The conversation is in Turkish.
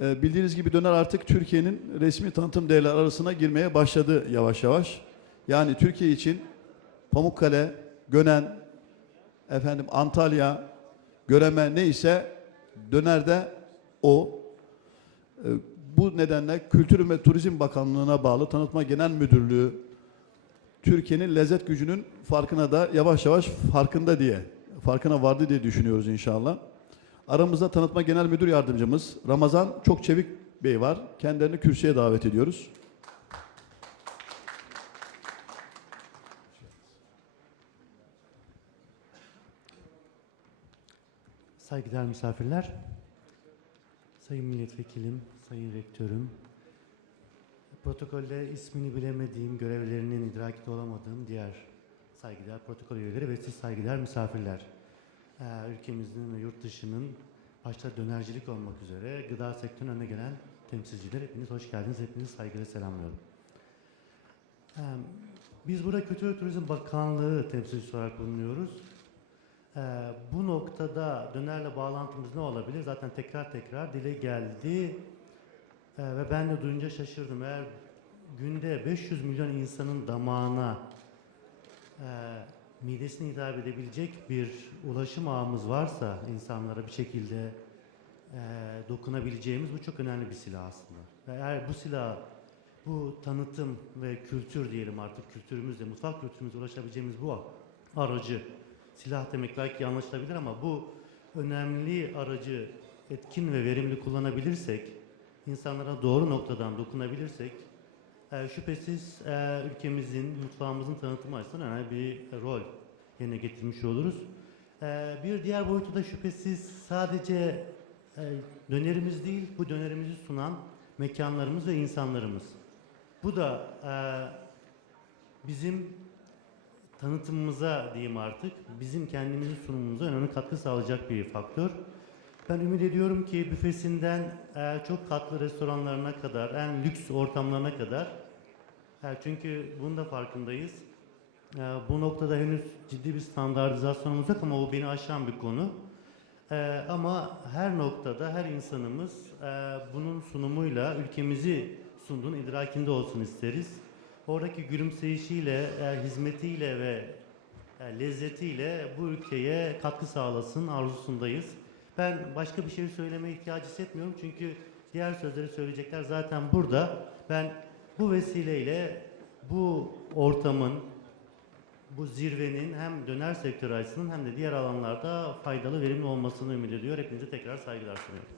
Ee, bildiğiniz gibi döner artık Türkiye'nin resmi tanıtım değerleri arasına girmeye başladı yavaş yavaş. Yani Türkiye için Pamukkale, Gönen, efendim Antalya, Göreme neyse dönerde o. Ee, bu nedenle Kültür ve Turizm Bakanlığı'na bağlı Tanıtma Genel Müdürlüğü Türkiye'nin lezzet gücünün farkına da yavaş yavaş farkında diye, farkına vardı diye düşünüyoruz inşallah. Aramızda Tanıtma Genel Müdür Yardımcımız Ramazan Çok Çevik Bey var. Kendilerini kürsüye davet ediyoruz. Saygıdeğer misafirler, Sayın Milletvekilim, Sayın Rektörüm, protokolde ismini bilemediğim, görevlerinin idrakinde olamadığım diğer saygıdeğer protokol üyeleri ve siz saygıdeğer misafirler. Ülkemizin ve yurt dışının başta dönercilik olmak üzere gıda sektörünün önüne gelen temsilciler hepiniz hoş geldiniz. Hepinizi saygıyla selamlıyorum. Biz burada Kültür ve Turizm Bakanlığı temsilcisi olarak bulunuyoruz. Bu noktada dönerle bağlantımız ne olabilir? Zaten tekrar tekrar dile geldi ve ben de duyunca şaşırdım. Eğer günde 500 milyon insanın damağına midesine hitap edebilecek bir ulaşım ağımız varsa insanlara bir şekilde e, dokunabileceğimiz bu çok önemli bir silah aslında. Ve eğer bu silah, bu tanıtım ve kültür diyelim artık kültürümüzle, mutfak kültürümüzle ulaşabileceğimiz bu aracı, silah demek belki anlaşılabilir ama bu önemli aracı etkin ve verimli kullanabilirsek, insanlara doğru noktadan dokunabilirsek, e, şüphesiz e, ülkemizin, mutfağımızın tanıtımı açısından önemli bir rol yerine getirmiş oluruz. E, bir diğer boyutu da şüphesiz sadece e, dönerimiz değil, bu dönerimizi sunan mekanlarımız ve insanlarımız. Bu da e, bizim tanıtımımıza diyeyim artık, bizim kendimizin sunumumuza önemli katkı sağlayacak bir faktör. Ben ümit ediyorum ki büfesinden e, çok katlı restoranlarına kadar, en lüks ortamlarına kadar, e, çünkü bunun da farkındayız. E, bu noktada henüz ciddi bir standartizasyonumuz yok ama o beni aşan bir konu. E, ama her noktada her insanımız e, bunun sunumuyla ülkemizi sunduğun idrakinde olsun isteriz. Oradaki gülümseyişiyle, e, hizmetiyle ve e, lezzetiyle bu ülkeye katkı sağlasın arzusundayız. Ben başka bir şey söylemeye ihtiyacı hissetmiyorum çünkü diğer sözleri söyleyecekler zaten burada. Ben bu vesileyle bu ortamın, bu zirvenin hem döner sektörü açısından hem de diğer alanlarda faydalı, verimli olmasını ümit ediyor. Hepinize tekrar saygılar sunuyorum.